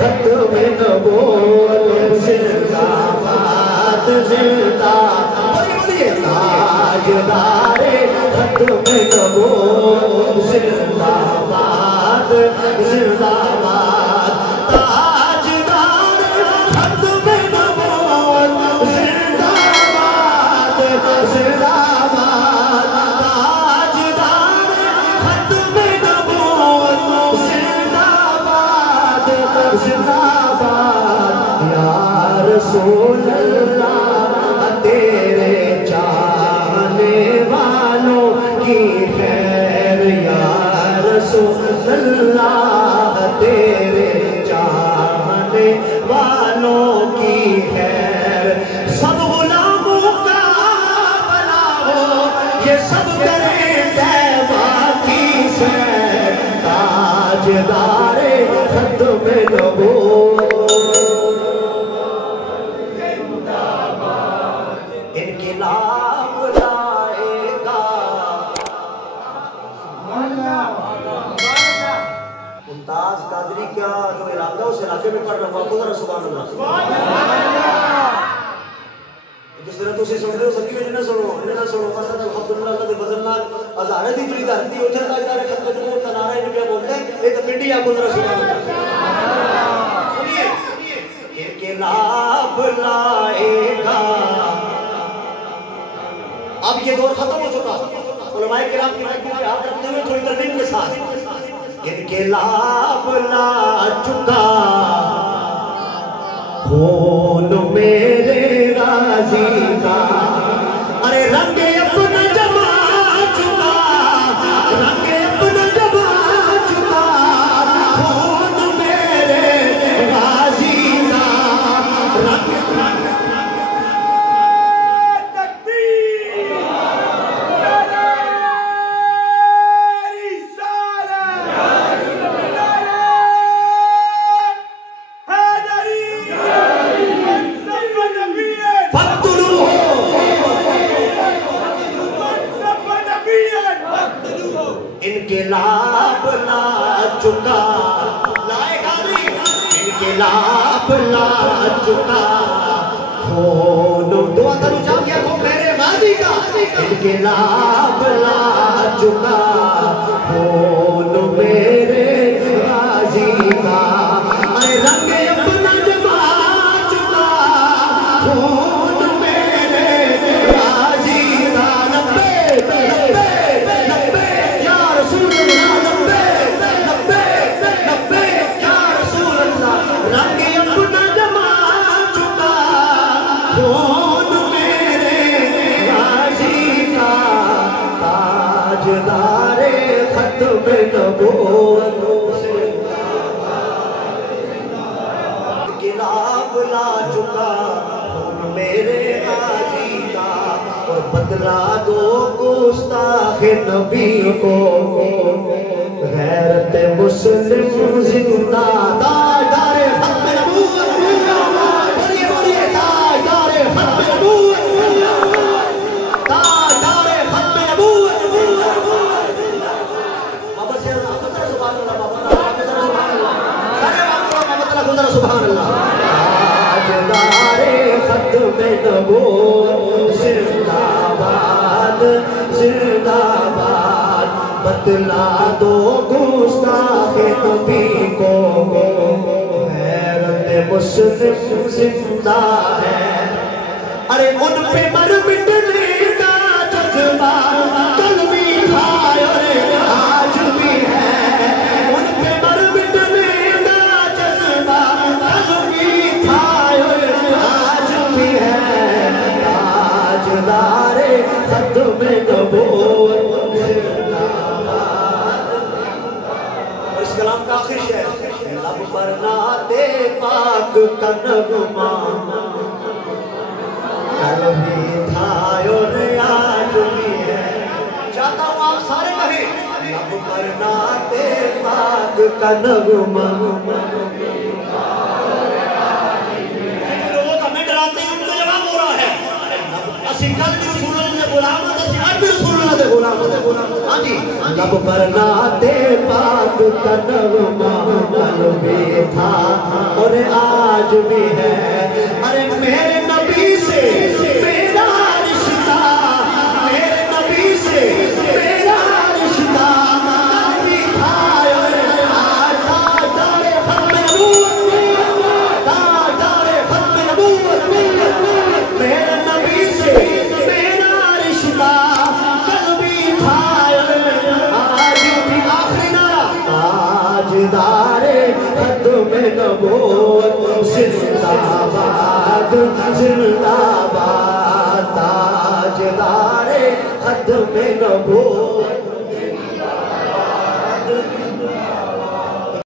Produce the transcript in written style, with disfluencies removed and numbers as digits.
खत्म नबूवत जिंदाबाद जिंदाबाद बोलिए ताजदारे खत्म नबूवत जिंदाबाद जिंदाबाद ताजदारे खत्म नबूवत जिंदाबाद जिंदाबाद ताजदारे खत्म नबूवत जिंदाबाद जिंदाबाद या रसूल अल्लाह तेरे चाहने वालों की खैर या रसूल अल्लाह तेरे चाहने वालों की खैर सब गुलामों का भला हो ये सब करें तैबा की सैर ताजदारे खत्म नबूवत इनकलाब लाएगा मुमताज कादरी क्या जो इलाका उस इलाके में पढ़ रहा हूँ जरा सुभान अल्लाह जिस तरह तुम सुन रहे हो सभी में ना सुनो मसलन अल्हम्दुलिल्लाह अल्लाह के फजल नाल हज़ारे दी जुड़ी धरती उधर का इधर खत्म जो नारा है क्या बोलते हैं एक पिंडी आपको जरा सुभान अल्लाह सुनिए इनकलाब लाएगा। अब ये दौर खत्म हो चुका उलमाए किराम की हाथ रखते हुए थोड़ी तरमीम के साथ इनकलाब ला चुका खून मेरे गाजी का अरे रंग अपना जमा चुका रंग अपना जमा चुका खून मेरे गाजी का रंग इनकलाब ला चुका लाएगा नहीं इनकलाब ला चुका खून दुआ करूं जा क्या को मेरे गाजी का इनकलाब ला चुका खून मेरे गाजी का अरे रंग अपना जमा चुका खून मेरे गाजी का नब्बे नब्बे नब्बे या रसूल अल्लाह नब्बे नब्बे नब्बे या रसूल अल्लाह रंग अपना जमा चुका खून मेरे गाजी का ताजदारे खत्म नबूवत इनकलाब ला चुका खून मेरे गाजी का और बदला दो गुस्ताखे नबी को गैरत मुस्लिम जिंदा ताजदारे खत्म नबूवत बोलिए बोलिए ताजदारे खत्म नबूवत ताजदारे खत्म नबूवत बाबा से सुभान अल्लाह बाबा सुभान अल्लाह अरे बाबा सुभान अल्लाह ताजदारे खत्म नबूवत जिंदाबाद जिंदाबाद बदला दो गुस्ताखे नबी को गैरत मुस्लिम जिंदा है अरे उन पे मर मिटने का जज्बा कल भी था और आज भी है उन पे मर मिटने का जज्बा कल भी था और आज भी है ताजदारे खत्म नबूवत और इस कलाम का आखिरी शेर लब पर नाते पाक का नगमा कल भी था और आज भी है चाहता हूँ आप सारे कहें लब पर नाते पाक का नगमा लोगों कमेंट कराते हैं उनको जवाब हो रहा है सिंगल भी रसूलुल्लाह ने गुलाम है आज भी रसूलुल्लाह ने गुलाम है हां जी लब पर नाते पाक का नगमा कल भी था आज भी है। अरे मेरे नबी से मेरा रिश्ता, मेरे नबी से मेरा रिश्ता नबी था। तारे खत्म नबूवत, तारे खत्म नबूवत, मेरे नबी से मेरा रिश्ता नबी था। आज भी आखिरी नारा, ताजदारे खत्म नबूवत जिंदाबाद जिंदाबाद, ताजदारे खत्म नबूवत